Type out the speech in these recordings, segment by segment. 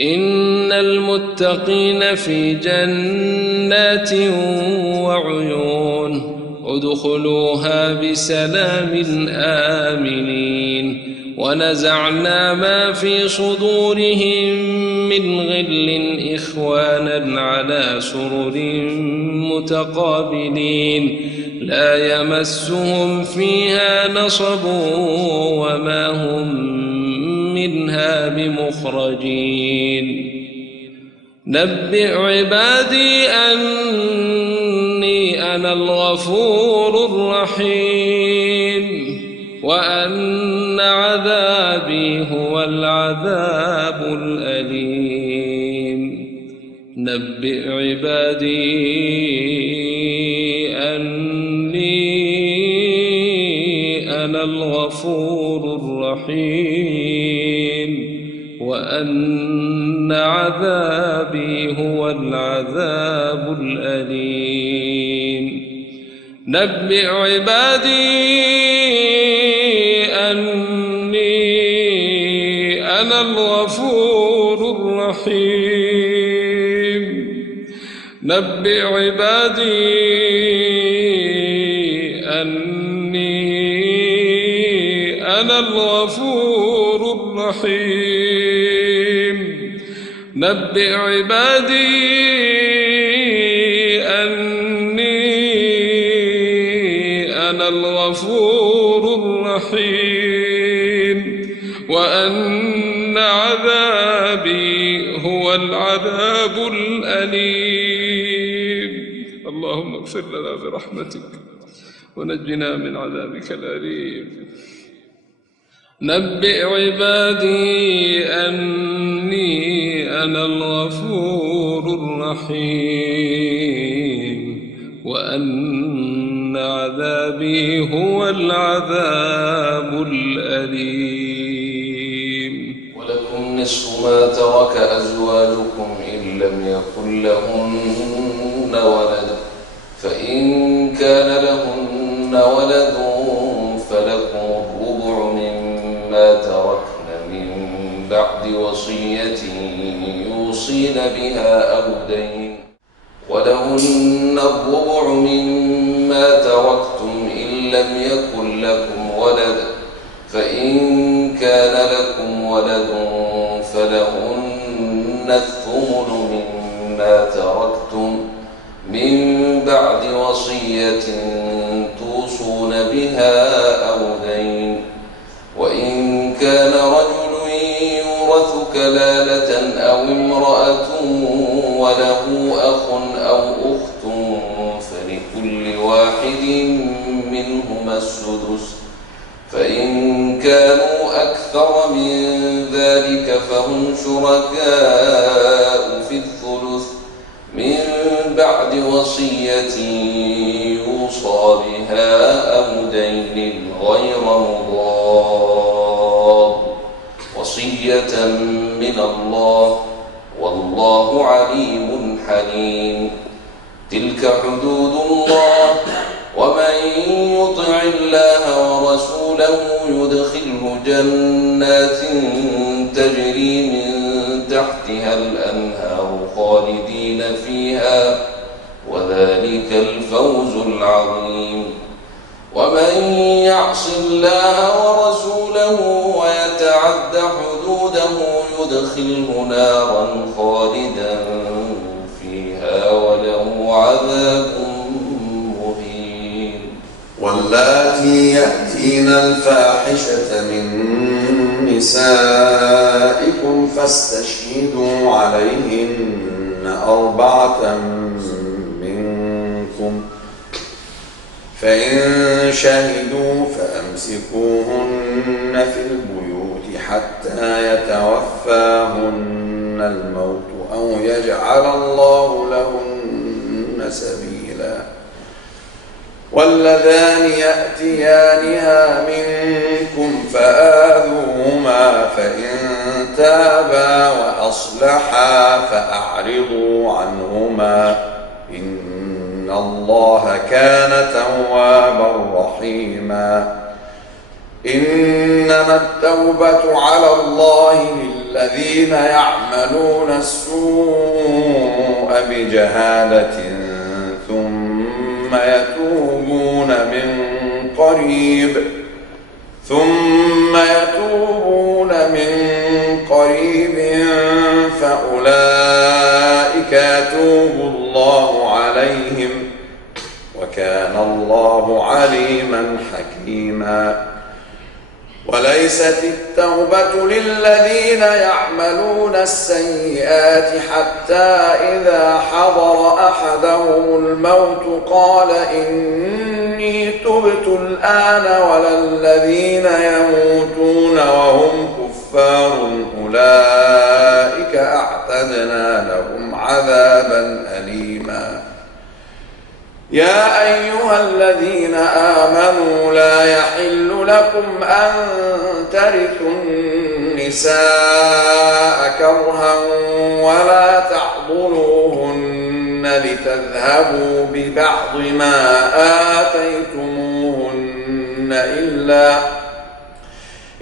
إن المتقين في جنات وعيون ادخلوها بسلام آمنين ونزعنا ما في صدورهم من غل إخوانا على سرر متقابلين لا يمسهم فيها نصب وما هم منها بمخرجين نبئ عبادي أني أنا الغفور الرحيم وأن عذابي هو العذاب الأليم نبئ عبادي أني أنا الغفور الرحيم وأن عذابي هو العذاب الأليم نبئ عبادي أني أنا الغفور الرحيم نبئ عبادي أني أنا الغفور الرحيم نبئ عبادي أني أنا الغفور الرحيم وأن عذابي هو العذاب الأليم اللهم اغفر لنا برحمتك ونجنا من عذابك الأليم نبئ عبادي أني أنا الغفور الرحيم وأن عذابي هو العذاب الأليم ولكم نصف ما ترك أزواجكم إن لم يكن لهن ولد فإن كان لهن ولد فلكم الربع مما تركن من بعد وصية يوصين بها أو دين ولهن الربع مما تركتم إن لم يكن لكم ولد فإن كان لكم ولد فلهن الثمن مما تركتم من بعد وصية توصون بها أو دين وإن كان رجل يورث كلالة أو امرأة وله أخ أو أخت فلكل واحد منهما السدس فإن كانوا أكثر من ذلك فهم شركاء في الثلث من بعد وصية يوصى بها أو دين غير مضار وصية من الله والله عليم حليم تلك حدود الله ومن يطع الله ورسوله يدخله جنات تجري من تحتها الأنهار خالدين فيها وذلك الفوز العظيم ومن يعص الله ورسوله ويتعد حدوده يدخله نارا خالدا فيها وله عذاب مهين واللاتي يأتين الفاحشة من نسائكم فاستشهدوا عليهن 4 منكم فإن شهدوا فأمسكوهن في البيوت حتى يتوفاهن الموت أو يجعل الله لهن سبيلا واللذان يأتيانها منكم فآذوهما فإن تابا وأصلحا فأعرضوا عنهما إن الله كان توابا رحيما إنما التوبة على الله للذين يعملون السوء بجهالة ثم يتوبون من قريب فأولئك يتوب الله عليهم وكان الله عليما حكيما. وليست التوبة للذين يعملون السيئات حتى إذا حضر أحدهم الموت قال إني تبت الآن ولا الذين يموتون وهم كفار أولئك أعتدنا لهم عذابا أليما. يا أيها الذين آمنوا لا يحل لكم أن ترثوا النساء كرها ولا تعضلوهن لتذهبوا ببعض ما آتيتموهن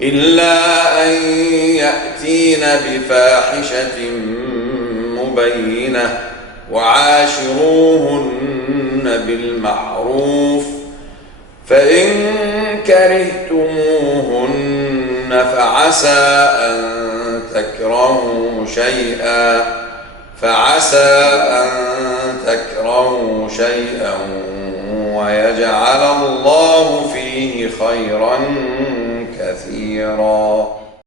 إلا أن يأتين بفاحشة مبينة وعاشروهن بالمعروف فإن كرهتموهن فعسى أن تكرهوا شيئا ويجعل الله فيه خيرا كثيرا.